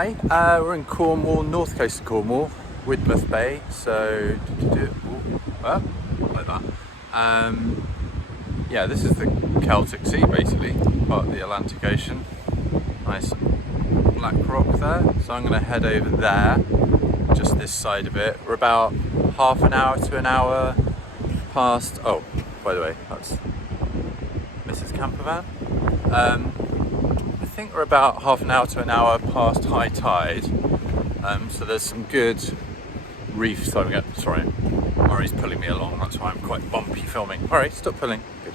Hi, we're in Cornwall, north coast of Cornwall, Widemouth Bay, so like that. Yeah, this is the Celtic Sea basically, part of the Atlantic Ocean. Nice black rock there, so I'm going to head over there, just this side of it. We're about half an hour to an hour past, oh, by the way, that's Mrs. Campervan. I think we're about half an hour to an hour past high tide, so there's some good reef starting up. Sorry, Murray's pulling me along, that's why I'm quite bumpy filming. Alright, stop pulling. Good.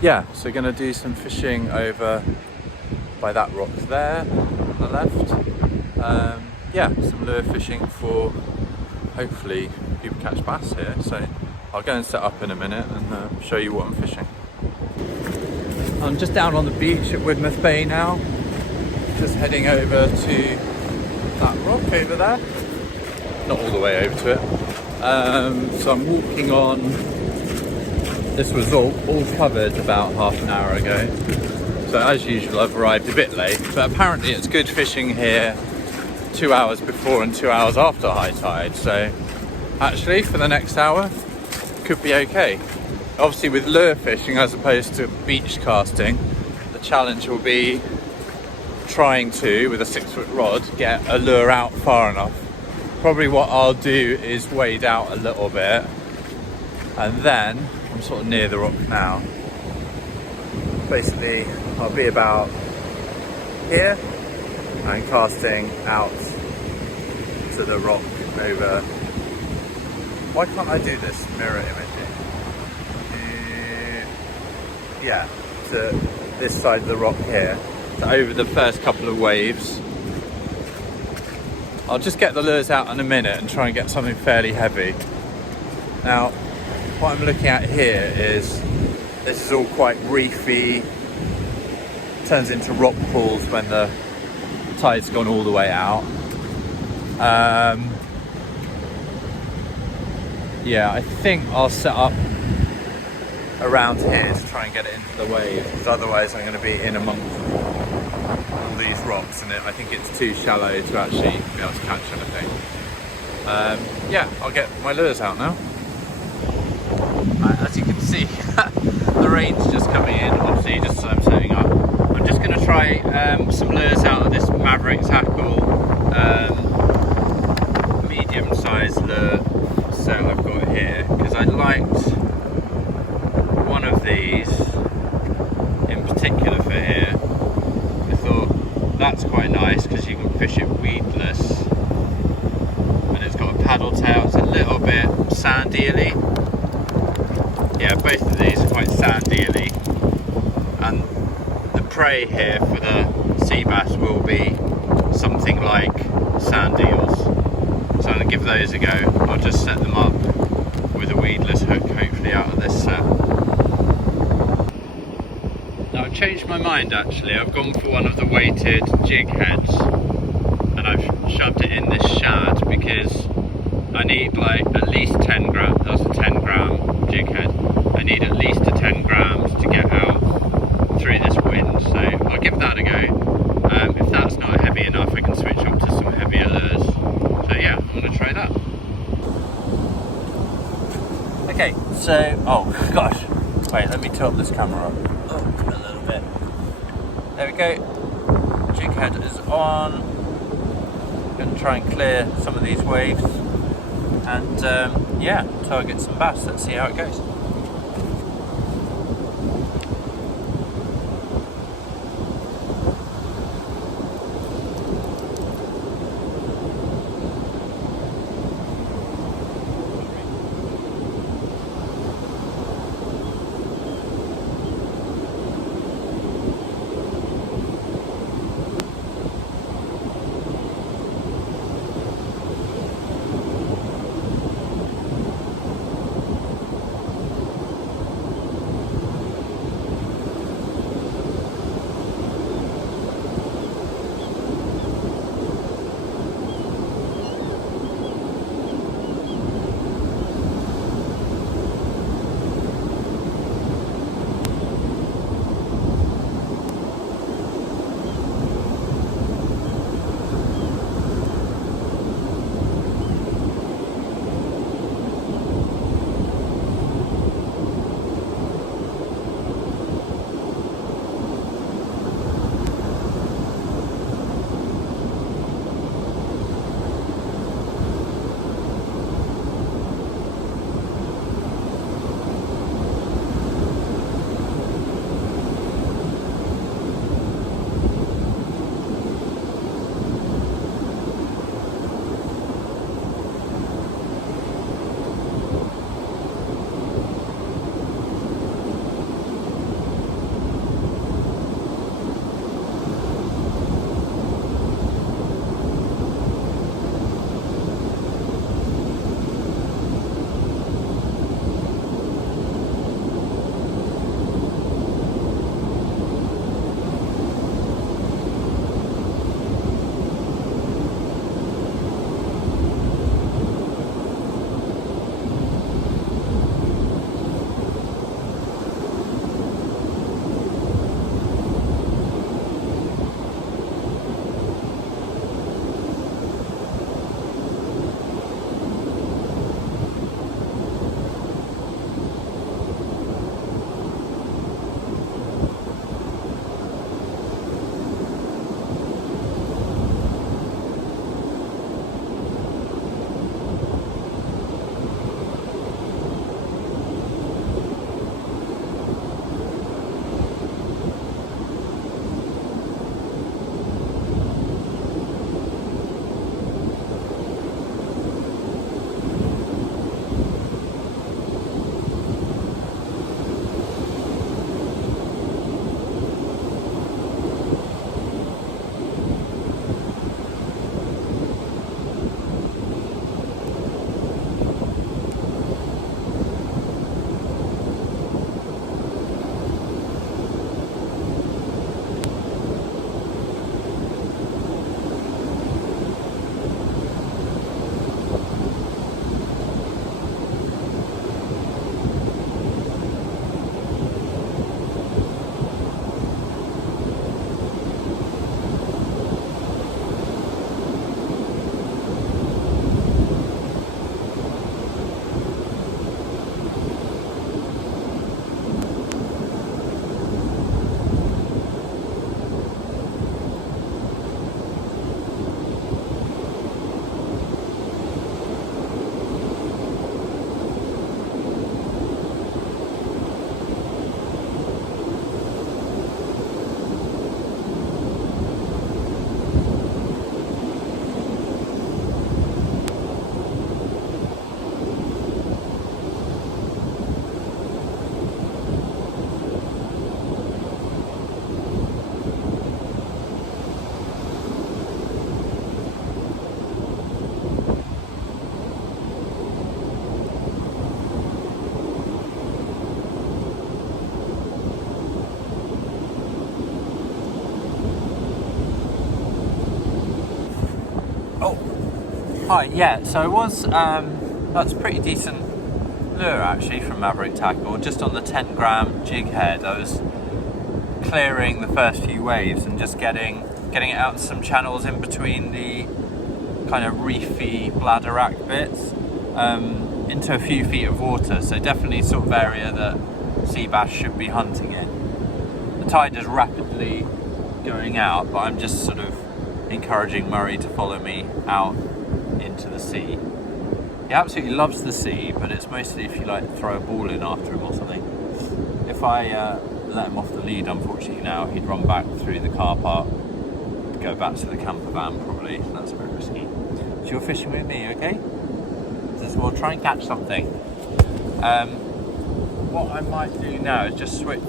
Yeah, so going to do some fishing over by that rock there on the left. Yeah, some lure fishing for hopefully people catch bass here, so I'll go and set up in a minute and show you what I'm fishing. I'm just down on the beach at Widemouth Bay now, just heading over to that rock over there, not all the way over to it. So I'm walking on, this was all covered about half an hour ago, so as usual I've arrived a bit late, but apparently it's good fishing here 2 hours before and 2 hours after high tide, so actually for the next hour could be okay. Obviously with lure fishing as opposed to beach casting, the challenge will be trying to, with a 6-foot rod, get a lure out far enough. Probably what I'll do is wade out a little bit, and then I'm sort of near the rock now. Basically I'll be about here and casting out to the rock over. Why can't I do this mirror imaging? Yeah, to this side of the rock here, so over the first couple of waves. I'll just get the lures out in a minute and try and get something fairly heavy. Now, what I'm looking at here is, this is all quite reefy, turns into rock pools when the tide's gone all the way out. Yeah, I think I'll set up around here to try and get it into the wave, because otherwise I'm going to be in amongst all these rocks and I think it's too shallow to actually be able to catch anything. Yeah, I'll get my lures out now. As you can see, the rain's just coming in, obviously just as I'm setting up. I'm just going to try some lures out of this Maverick Tackle medium-sized lure set I've got here, because I liked one of these in particular for here. I thought that's quite nice because you can fish it weedless, and it's got a paddle tail. It's a little bit sandy-y. Yeah, both of these are quite sandy-y, and the prey here for the sea bass will be something like sand eels, so I'm going to give those a go. I'll just set them up with a weedless hook hopefully out of this set. Now I've changed my mind actually. I've gone for one of the weighted jig heads and I've shoved it in this shad because I need like at least 10 grams. That's a 10 gram jig head. I need at least 10 grams to get out through this wind, so I'll give that a go. If that's not heavy enough I can switch up to some heavier lures. So yeah, I'm going to try that. Okay, so, oh gosh, wait, let me tilt this camera up. A little bit. There we go. Jig head is on. I'm going to try and clear some of these waves and yeah, target some bass. Let's see how it goes. Hi, yeah, so it was, that's a pretty decent lure actually from Maverick Tackle, just on the 10 gram jig head. I was clearing the first few waves and just getting it out some channels in between the kind of reefy bladder-rack bits into a few feet of water, so definitely sort of area that sea bass should be hunting in. The tide is rapidly going out, but I'm just sort of encouraging Murray to follow me out into the sea. He absolutely loves the sea, but it's mostly if you like throw a ball in after him or something. If I let him off the lead, unfortunately now, he'd run back through the car park, go back to the camper van probably, so that's a bit risky. So you're fishing with me, okay? So we'll try and catch something. What I might do now is just switch.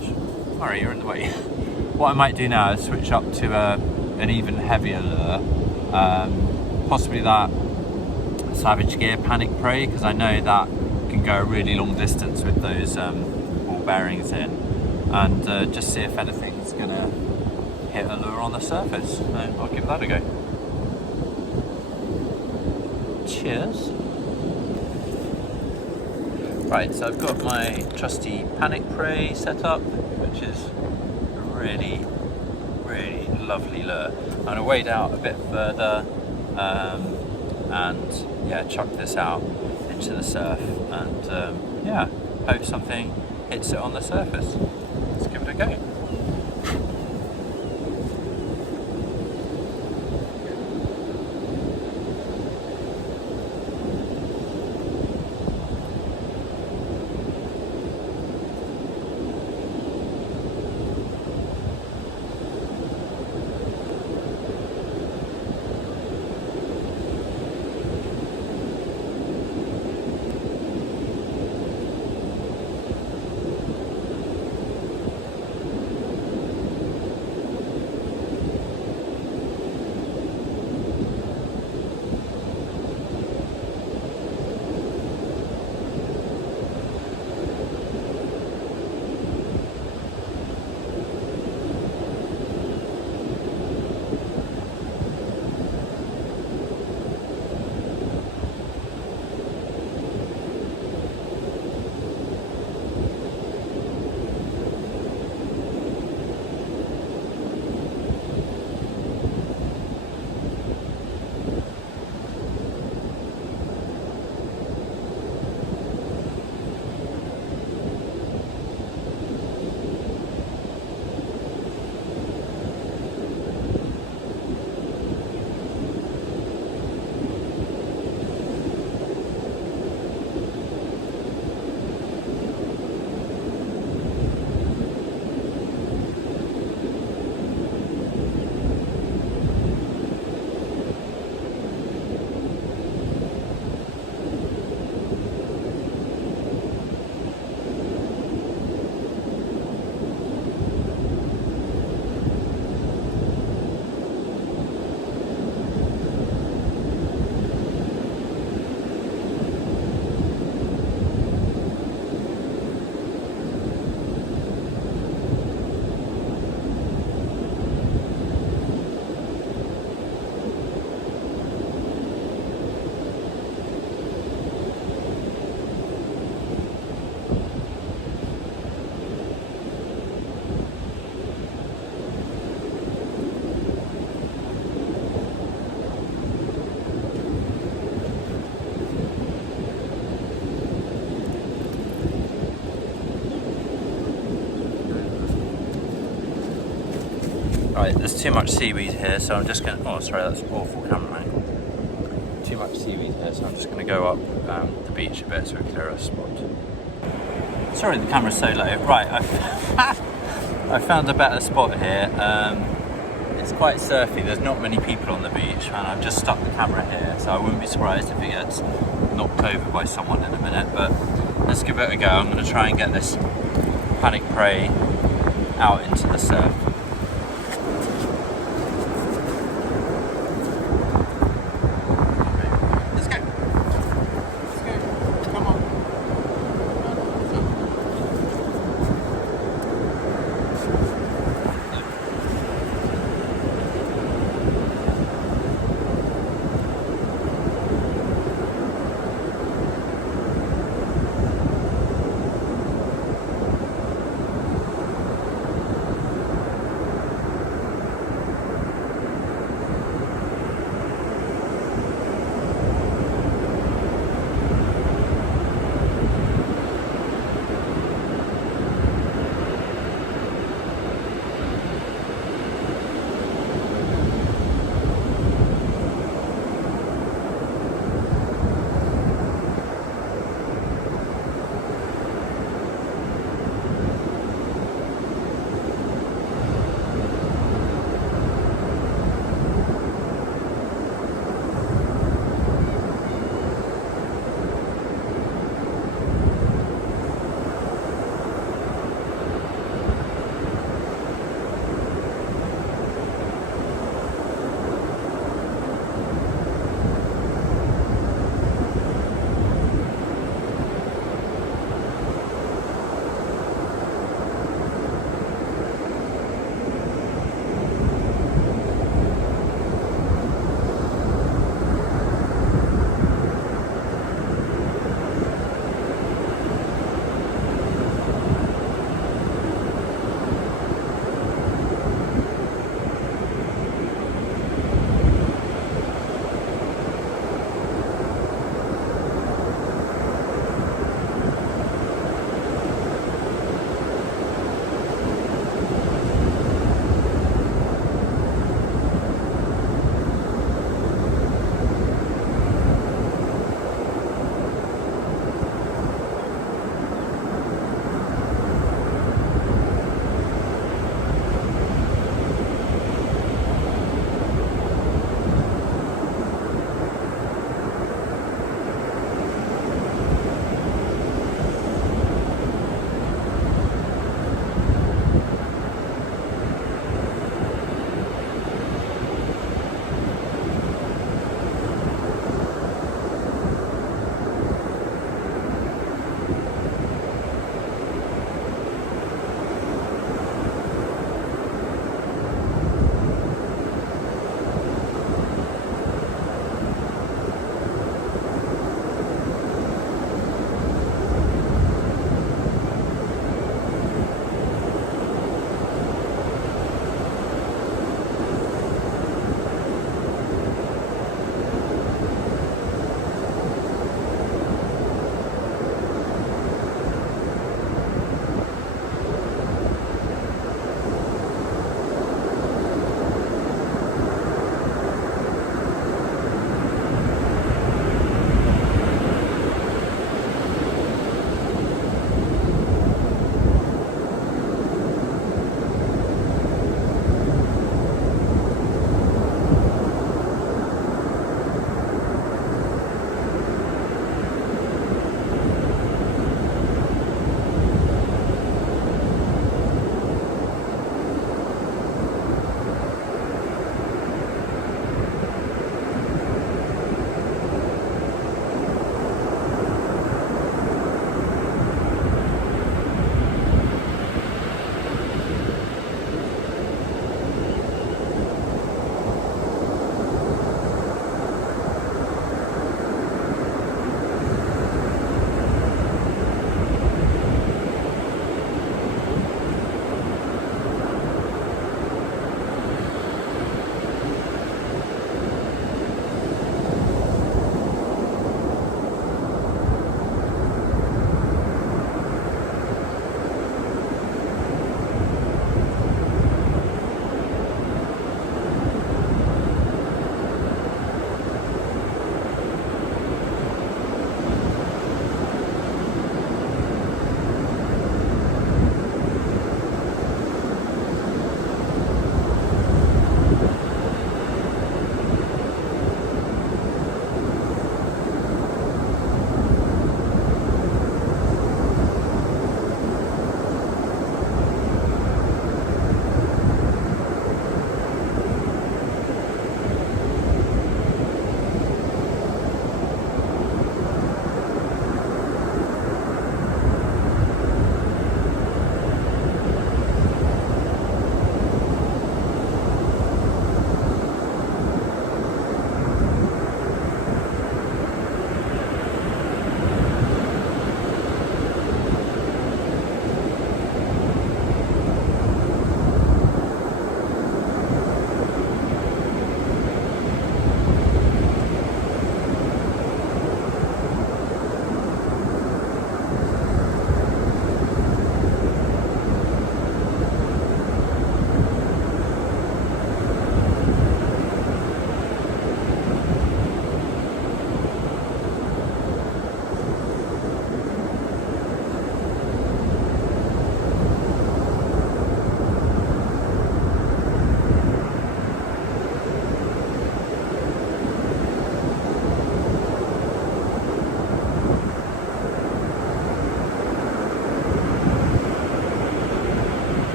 Murray, you're in the way. What I might do now is switch up to an even heavier lure, possibly that Savage Gear Panic Prey, because I know that can go a really long distance with those ball bearings in, and just see if anything's gonna hit a lure on the surface. So I'll give that a go. Cheers. Right, so I've got my trusty Panic Prey set up, which is a really, really lovely lure. I'm going to wade out a bit further and yeah, chuck this out into the surf and yeah, hope something hits it on the surface. Let's give it a go. Right, there's too much seaweed here, so I'm just going to... Oh, sorry, that's awful camera angle. Too much seaweed here, so I'm just going to go up the beach a bit so we clear a spot. Sorry, the camera's so low. Right, I found a better spot here. It's quite surfy, there's not many people on the beach, and I've just stuck the camera here, so I wouldn't be surprised if it gets knocked over by someone in a minute, but let's give it a go. I'm going to try and get this Panic Prey out into the surf.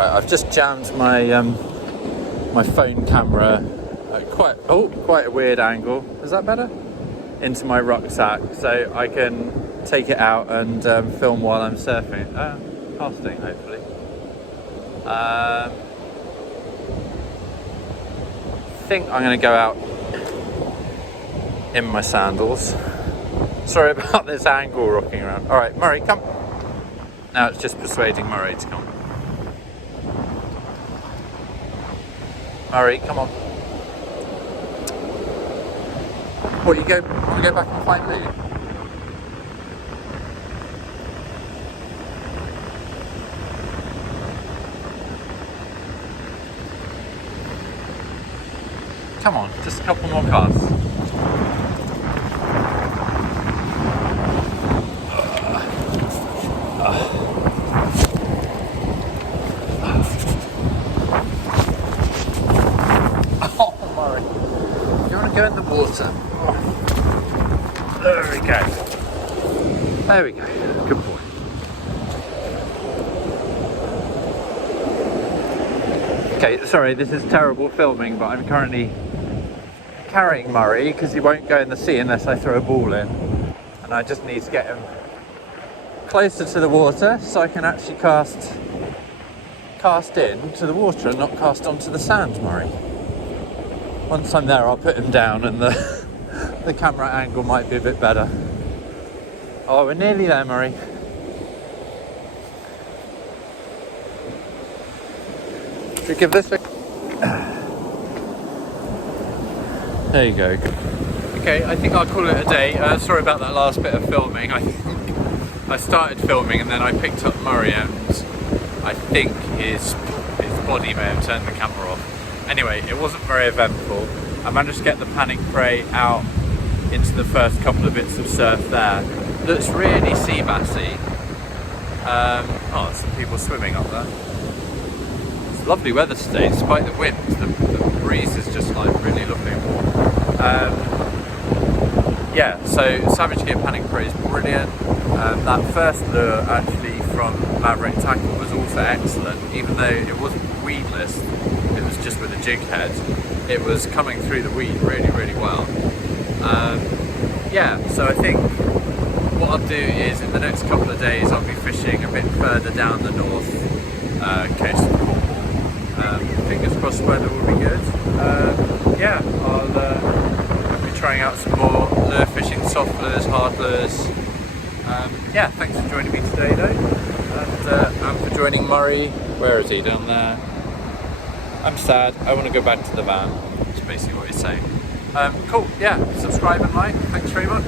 Right, I've just jammed my my phone camera at quite a weird angle. Is that better? Into my rucksack, so I can take it out and film while I'm surfing, casting hopefully. I think I'm going to go out in my sandals. Sorry about this angle rocking around. All right, Murray, come. Now it's just persuading Murray to come. Murray, come on. What, you want to go back and find me? Come on, just a couple more casts. Oh, Murray. You want to go in the water? There we go. There we go. Good boy. Okay, sorry, this is terrible filming, but I'm currently carrying Murray because he won't go in the sea unless I throw a ball in. And I just need to get him closer to the water so I can actually cast in to the water and not cast onto the sand, Murray. Once I'm there, I'll put him down and the camera angle might be a bit better. Oh, we're nearly there, Murray. Should we give this a... There you go. Okay, I think I'll call it a day. Sorry about that last bit of filming. I started filming and then I picked up Murray and I think his body may have turned the camera off. Anyway, it wasn't very eventful. I managed to get the panic prey out into the first couple of bits of surf there. Looks really sea bassy. Oh, some people swimming up there. It's lovely weather today, despite the wind. The breeze is just like really lovely. Yeah, so Savage Gear Panic Prey is brilliant. That first lure actually from Maverick Tackle was also excellent, even though it wasn't weedless, it was just with a jig head. It was coming through the weed really, really well. Yeah, so I think what I'll do is in the next couple of days I'll be fishing a bit further down the north coast of Cornwall. Fingers crossed weather will be good. Yeah, I'll be trying out some more lure fishing, soft lures, hard lures. Yeah, thanks for joining me today though, and for joining Murray. Where is he? Down there. I'm sad, I want to go back to the van. That's basically what he's saying. Cool, yeah, subscribe and like, thanks very much.